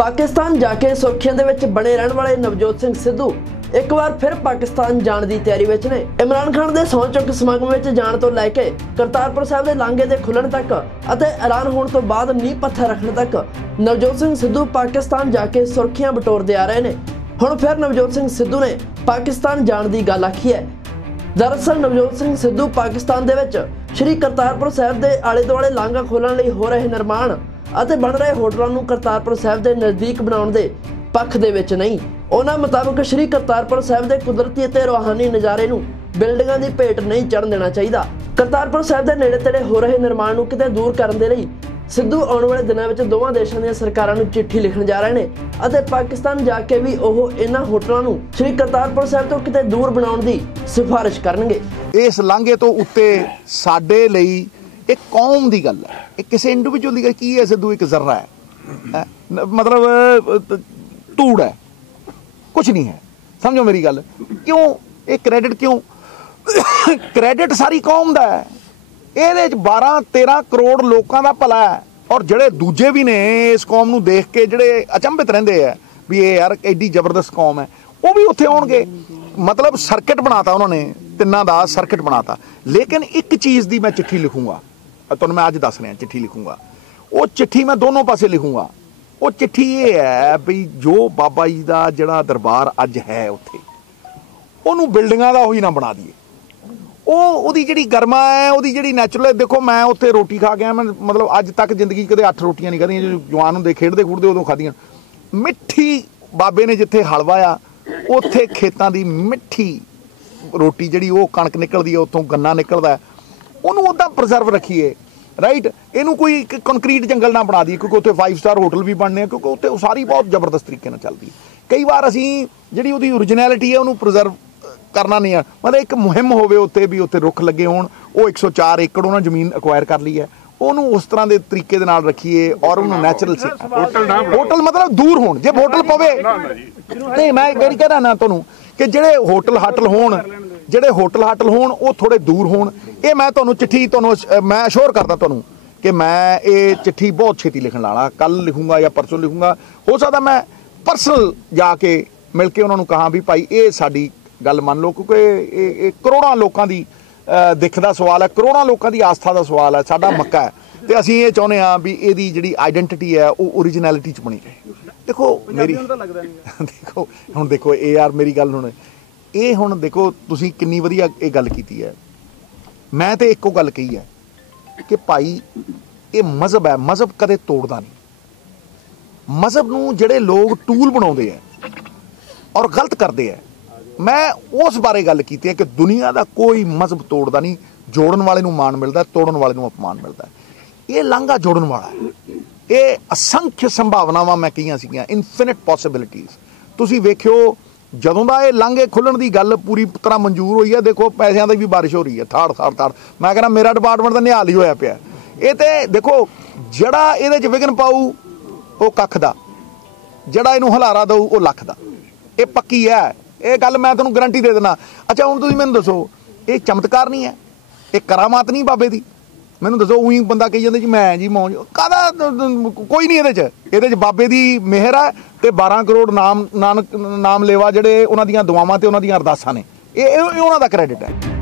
ਪਾਕਿਸਤਾਨ ਜਾ ਕੇ ਸੁਰੱਖਿਆ ਦੇ ਵਿੱਚ ਬਣੇ ਰਹਿਣ ਵਾਲੇ ਨਵਜੋਤ ਸਿੰਘ ਸਿੱਧੂ ਇੱਕ ਵਾਰ ਫਿਰ ਪਾਕਿਸਤਾਨ ਜਾਣ ਦੀ ਤਿਆਰੀ ਵਿੱਚ ਨੇ। ਇਮਰਾਨ ਖਾਨ ਦੇ ਸਹੁੰ ਚੁੱਕ ਸਮਾਗਮ ਵਿੱਚ ਜਾਣ ਤੋਂ ਲੈ ਕੇ ਕਰਤਾਰਪੁਰ ਸਾਹਿਬ ਦੇ ਲਾਂਘੇ ਦੇ ਖੁੱਲਣ ਤੱਕ ਅਤੇ ਐਲਾਨ ਹੋਣ ਤੋਂ ਬਾਅਦ ਨੀਂਹ ਪੱਥਰ ਰੱਖਣ ਤੱਕ ਨਵਜੋਤ ਸਿੰਘ ਸਿੱਧੂ ਪਾਕਿਸਤਾਨ ਜਾ ਕੇ ਸੁਰੱਖਿਆ ਬਟੋਰਦੇ ਆ ਰਹੇ ਨੇ। ਹੁਣ ਫਿਰ ਨਵਜੋਤ ਸਿੰਘ ਸਿੱਧੂ ਨੇ ਪਾਕਿਸਤਾਨ ਜਾਣ ਦੀ ਗੱਲ ਆਖੀ ਹੈ। ਦਰਅਸਲ ਨਵਜੋਤ ਸਿੰਘ ਸਿੱਧੂ ਪਾਕਿਸਤਾਨ ਦੇ ਵਿੱਚ ਸ਼੍ਰੀ ਕਰਤਾਰਪੁਰ ਸਾਹਿਬ ਦੇ ਆਲੇ ਦੁਆਲੇ ਲਾਂਘਾ ਖੋਲਣ ਲਈ ਹੋ ਰਹੇ ਨਿਰਮਾਣ ਅਤੇ ਬਣ ਰਹੇ ਹੋਟਲਾਂ ਨੂੰ ਕਰਤਾਰਪੁਰ ਸਾਹਿਬ ਦੇ ਨਜ਼ਦੀਕ ਬਣਾਉਣ ਦੇ ਪੱਖ ਦੇ ਵਿੱਚ ਨਹੀਂ। ਉਹਨਾਂ ਮੁਤਾਬਕ ਸ਼੍ਰੀ ਕਰਤਾਰਪੁਰ ਸਾਹਿਬ ਦੇ ਕੁਦਰਤੀ ਅਤੇ ਰੂਹਾਨੀ ਨਜ਼ਾਰੇ ਨੂੰ ਬਿਲਡਿੰਗਾਂ ਦੀ ਭੇਟ ਨਹੀਂ ਚੜਨ ਦੇਣਾ ਚਾਹੀਦਾ। ਕਰਤਾਰਪੁਰ ਸਾਹਿਬ ਦੇ ਨੇੜੇ ਤੇੜੇ ਹੋ ਰਹੇ ਨਿਰਮਾਣ ਨੂੰ ਕਿਤੇ ਦੂਰ ਕਰਨ ਦੇ ਲਈ ਸਿੱਧੂ ਆਉਣ ਵਾਲੇ ਦਿਨਾਂ ਵਿੱਚ ਦੋਵਾਂ ਦੇਸ਼ਾਂ ਦੀਆਂ ਸਰਕਾਰਾਂ ਨੂੰ ਚਿੱਠੀ ਲਿਖਣ ਜਾ ਰਹੇ ਨੇ ਅਤੇ ਪਾਕਿਸਤਾਨ ਜਾ ਕੇ ਵੀ ਉਹ ਇਹਨਾਂ ਹੋਟਲਾਂ ਨੂੰ ਸ਼੍ਰੀ ਕਰਤਾਰਪੁਰ ਸਾਹਿਬ ਤੋਂ ਕਿਤੇ ਦੂਰ ਬਣਾਉਣ ਦੀ ਸਿਫਾਰਿਸ਼ ਕਰਨਗੇ। ਇਸ ਲਾਂਘੇ ਤੋਂ ਉੱਤੇ ਸਾਡੇ ਲਈ ਇਹ ਕੌਮ ਦੀ ਗੱਲ ਹੈ। ਇਹ ਕਿਸੇ ਇੰਡੀਵਿਜੂਅਲ ਦੀ ਗੱਲ ਕੀ ਹੈ? ਸਿੱਧੂ ਇੱਕ ਜ਼ਰਰਾ ਹੈ। ਮਤਲਬ ਧੂੜ ਹੈ। ਕੁਝ ਨਹੀਂ ਹੈ। ਸਮਝੋ ਮੇਰੀ ਗੱਲ। ਕਿਉਂ? ਇਹ ਕ੍ਰੈਡਿਟ ਕਿਉਂ? ਕ੍ਰੈਡਿਟ ਸਾਰੀ ਕੌਮ ਦਾ ਹੈ। ਇਹਦੇ ਚ 12 13 ਕਰੋੜ ਲੋਕਾਂ ਦਾ ਭਲਾ ਹੈ। ਔਰ ਜਿਹੜੇ ਦੂਜੇ ਵੀ ਨੇ ਇਸ ਕੌਮ ਨੂੰ ਦੇਖ ਕੇ, ਜਿਹੜੇ ਅਚੰਭਿਤ ਰਹਿੰਦੇ ਆ ਵੀ ਇਹ ਯਾਰ ਐਡੀ ਜ਼ਬਰਦਸਤ ਕੌਮ ਹੈ, ਉਹ ਵੀ ਉੱਥੇ ਆਉਣਗੇ। ਮਤਲਬ ਸਰਕਟ ਬਣਾਤਾ ਉਹਨਾਂ ਨੇ, ਤਿੰਨਾਂ ਦਾ ਸਰਕਟ ਬਣਾਤਾ। ਲੇਕਿਨ ਇੱਕ ਚੀਜ਼ ਦੀ ਮੈਂ ਚਿੱਠੀ ਲਿਖੂੰਗਾ। ਤੁਹਾਨੂੰ ਮੈਂ ਅੱਜ ਦੱਸ ਰਿਹਾ, ਚਿੱਠੀ ਲਿਖੂੰਗਾ। ਉਹ ਚਿੱਠੀ ਮੈਂ ਦੋਨੋਂ ਪਾਸੇ ਲਿਖੂੰਗਾ। ਉਹ ਚਿੱਠੀ ਇਹ ਹੈ ਵੀ ਜੋ ਬਾਬਾ ਜੀ ਦਾ ਜਿਹੜਾ ਦਰਬਾਰ ਅੱਜ ਹੈ ਉੱਥੇ, ਉਹਨੂੰ ਬਿਲਡਿੰਗਾਂ ਦਾ ਉਹੀ ਨਾ ਬਣਾ ਦਈਏ। ਉਹ, ਉਹਦੀ ਜਿਹੜੀ ਗਰਮਾ ਹੈ, ਉਹਦੀ ਜਿਹੜੀ ਨੈਚੁਰਲ ਹੈ, ਦੇਖੋ ਮੈਂ ਉੱਥੇ ਰੋਟੀ ਖਾ ਗਿਆ ਮੈਂ ਮਤਲਬ ਅੱਜ ਤੱਕ ਜ਼ਿੰਦਗੀ 'ਚ ਕਦੇ 8 ਰੋਟੀਆਂ ਨਹੀਂ ਖਾਧੀਆਂ ਜਦੋਂ ਜਵਾਨ ਹੁੰਦੇ ਖੇਡਦੇ ਖੁੱਡਦੇ ਉਦੋਂ ਖਾਧੀਆਂ। ਮਿੱਠੀ ਬਾਬੇ ਨੇ ਜਿੱਥੇ ਹਲ ਵਾਇਆ ਉੱਥੇ ਖੇਤਾਂ ਦੀ ਮਿੱਠੀ ਰੋਟੀ ਜਿਹੜੀ ਉਹ ਕਣਕ ਨਿਕਲਦੀ ਹੈ, ਉੱਥੋਂ ਗੰਨਾ ਨਿਕਲਦਾ ਪ੍ਰੀਜ਼ਰਵ ਰੱਖੀਏ ਰਾਈਟ ਇਹਨੂੰ ਕੋਈ ਇੱਕ ਕੰਕਰੀਟ ਜੰਗਲ ਨਾ ਬਣਾ ਦਈਏ ਕਿਉਂਕਿ ਉੱਥੇ 5 ਸਟਾਰ ਹੋਟਲ ਵੀ ਬਣਨੇ ਆ ਕਿਉਂਕਿ ਉੱਥੇ ਉਹ ਸਾਰੀ ਬਹੁਤ ਜ਼ਬਰਦਸਤ ਤਰੀਕੇ ਨਾਲ ਚੱਲਦੀ ਹੈ। ਕਈ ਵਾਰ ਅਸੀਂ ਜਿਹੜੀ ਉਹਦੀ ਓਰੀਜਨੈਲਿਟੀ ਹੈ ਉਹਨੂੰ ਪ੍ਰੀਜ਼ਰਵ ਕਰਨਾ ਨਹੀਂ ਆ। ਮਤਲਬ ਇੱਕ ਮੁਹਿੰਮ ਹੋਵੇ ਉੱਤੇ ਵੀ ਉੱਥੇ ਰੁੱਖ ਲੱਗੇ ਹੋਣ ਉਹ 104 ਏਕੜ ਉਹਨਾਂ ਜ਼ਮੀਨ ਅਕਵਾਇਰ ਕਰ ਲਈ ਹੈ। ਉਹਨੂੰ ਉਸ ਤਰ੍ਹਾਂ ਦੇ ਤਰੀਕੇ ਦੇ ਨਾਲ ਰੱਖੀਏ ਔਰ ਉਹਨੂੰ ਨੈਚੁਰਲ ਹੋਟਲ ਨਾ ਬਣਾਓ। ਹੋਟਲ ਮਤਲਬ ਦੂਰ ਹੋਣ ਜੇ ਹੋਟਲ ਪਵੇ। ਨਹੀਂ ਮੈਂ ਕਿਹੜੀ ਕਹਿ ਰਿਹਾ ਨਾ ਤੁਹਾਨੂੰ ਕਿ ਜਿਹੜੇ ਹੋਟਲ ਹਾਟਲ ਹੋਣ ਜਿਹੜੇ ਹੋਟਲ ਹਾਟਲ ਹੋਣ ਉਹ ਥੋੜੇ ਦੂਰ ਹੋਣ। ਇਹ ਮੈਂ ਤੁਹਾਨੂੰ ਚਿੱਠੀ ਤੁਹਾਨੂੰ ਮੈਂ ਅਸ਼ੋਰ ਕਰਦਾ ਤੁਹਾਨੂੰ ਕਿ ਮੈਂ ਇਹ ਚਿੱਠੀ ਬਹੁਤ ਛੇਤੀ ਲਿਖਣ ਵਾਲਾ। ਕੱਲ ਲਿਖੂੰਗਾ ਜਾਂ ਪਰਸੋਂ ਲਿਖੂੰਗਾ। ਹੋ ਸਕਦਾ ਮੈਂ ਪਰਸਨਲ ਜਾ ਕੇ ਮਿਲ ਕੇ ਉਹਨਾਂ ਨੂੰ ਕਹਾਂ ਵੀ ਭਾਈ ਇਹ ਸਾਡੀ ਗੱਲ ਮੰਨ ਲਓ ਕਿਉਂਕਿ ਇਹ ਇਹ ਕਰੋੜਾਂ ਲੋਕਾਂ ਦੀ ਦਿੱਖ ਦਾ ਸਵਾਲ ਹੈ ਕਰੋੜਾਂ ਲੋਕਾਂ ਦੀ ਆਸਥਾ ਦਾ ਸਵਾਲ ਹੈ ਸਾਡਾ ਮੱਕਾ ਹੈ। ਤੇ ਅਸੀਂ ਇਹ ਚਾਹੁੰਦੇ ਹਾਂ ਵੀ ਇਹਦੀ ਜਿਹੜੀ ਆਇਡੈਂਟੀਟੀ ਹੈ ਉਹ ਓਰੀਜਨੈਲਿਟੀ ਚ ਬਣੀ ਰਹੇ। ਦੇਖੋ ਮੇਰੀ ਦੇਖੋ ਹੁਣ ਦੇਖੋ ਇਹ ਯਾਰ ਮੇਰੀ ਗੱਲ ਹੁਣ ਇਹ ਹੁਣ ਦੇਖੋ, ਤੁਸੀਂ ਕਿੰਨੀ ਵਧੀਆ ਇਹ ਗੱਲ ਕੀਤੀ ਹੈ। ਮੈਂ ਤੇ ਇੱਕੋ ਗੱਲ ਕਹੀ ਹੈ ਕਿ ਭਾਈ, ਇਹ ਮਜ਼ਹਬ ਹੈ, ਮਜ਼ਹਬ ਕਦੇ ਤੋੜਦਾ ਨਹੀਂ। ਮਜ਼ਹਬ ਨੂੰ ਜਿਹੜੇ ਲੋਕ ਟੂਲ ਬਣਾਉਂਦੇ ਆ ਔਰ ਗਲਤ ਕਰਦੇ ਆ ਮੈਂ ਉਸ ਬਾਰੇ ਗੱਲ ਕੀਤੀ ਹੈ ਕਿ ਦੁਨੀਆ ਦਾ ਕੋਈ ਮਜ਼ਹਬ ਤੋੜਦਾ ਨਹੀਂ, ਜੋੜਨ ਵਾਲੇ ਨੂੰ ਮਾਣ ਮਿਲਦਾ, ਤੋੜਨ ਵਾਲੇ ਨੂੰ ਅਪਮਾਨ ਮਿਲਦਾ ਇਹ ਲਾਂਘਾ ਜੋੜਨ ਵਾਲਾ ਹੈ। ਇਹ ਅਸੰਖਿਆ ਸੰਭਾਵਨਾਵਾਂ ਮੈਂ ਕਹੀਆਂ ਸੀਗੀਆਂ ਇਨਫਿਨਿਟ ਪੋਸਿਬਿਲਿਟੀਜ਼ ਤੁਸੀਂ ਵੇਖਿਓ ਜਦੋਂ ਦਾ ਇਹ ਲਾਂਘੇ ਖੁੱਲਣ ਦੀ ਗੱਲ ਪੂਰੀ ਤਰ੍ਹਾਂ ਮਨਜ਼ੂਰ ਹੋਈ ਹੈ, ਦੇਖੋ ਪੈਸਿਆਂ ਦੀ ਵੀ ਬਾਰਿਸ਼ ਹੋ ਰਹੀ ਹੈ, ਥਾੜ ਥਾੜ ਥਾੜ। ਮੈਂ ਕਹਿੰਦਾ ਮੇਰਾ ਡਿਪਾਰਟਮੈਂਟ ਤਾਂ ਨਿਹਾਲ ਹੀ ਹੋਇਆ ਪਿਆ। ਇਹ ਤੇ ਦੇਖੋ, ਜਿਹੜਾ ਇਹਦੇ 'ਚ ਵਿਗਨ ਪਾਊ, ਉਹ ਕੱਖ ਦਾ। ਜਿਹੜਾ ਇਹਨੂੰ ਹਲਾਰਾ ਦਊ, ਉਹ ਲੱਖ ਦਾ। ਇਹ ਪੱਕੀ ਹੈ। ਇਹ ਗੱਲ ਮੈਂ ਤੁਹਾਨੂੰ ਗਾਰੰਟੀ ਦੇ ਦਿੰਦਾ। ਅੱਛਾ, ਹੁਣ ਤੁਸੀਂ ਮੈਨੂੰ ਦੱਸੋ, ਇਹ ਚਮਤਕਾਰ ਨਹੀਂ ਹੈ? ਇਹ ਕਰਾਮਾਤ ਨਹੀਂ ਬਾਬੇ ਦੀ? ਮੈਨੂੰ ਦੱਸੋ, ਉਹੀ ਬੰਦਾ ਕਹੀ ਜਾਂਦਾ ਜੀ, ਮੈਂ ਜੀ ਮੌਜ ਕਾਦਾ ਕੋਈ ਨਹੀਂ ਇਹਦੇ 'ਚ। ਇਹਦੇ 'ਚ ਬਾਬੇ ਦੀ ਮਿਹਰ ਹੈ ਤੇ 12 ਕਰੋੜ ਨਾਮ, ਨਾਨਕ ਨਾਮ ਲੇਵਾ ਜਿਹੜੇ ਉਹਨਾਂ ਦੀਆਂ ਦੁਆਵਾਂ ਤੇ ਉਹਨਾਂ ਦੀਆਂ ਅਰਦਾਸਾਂ ਨੇ। ਇਹ ਇਹ ਉਹਨਾਂ ਦਾ ਕ੍ਰੈਡਿਟ ਹੈ।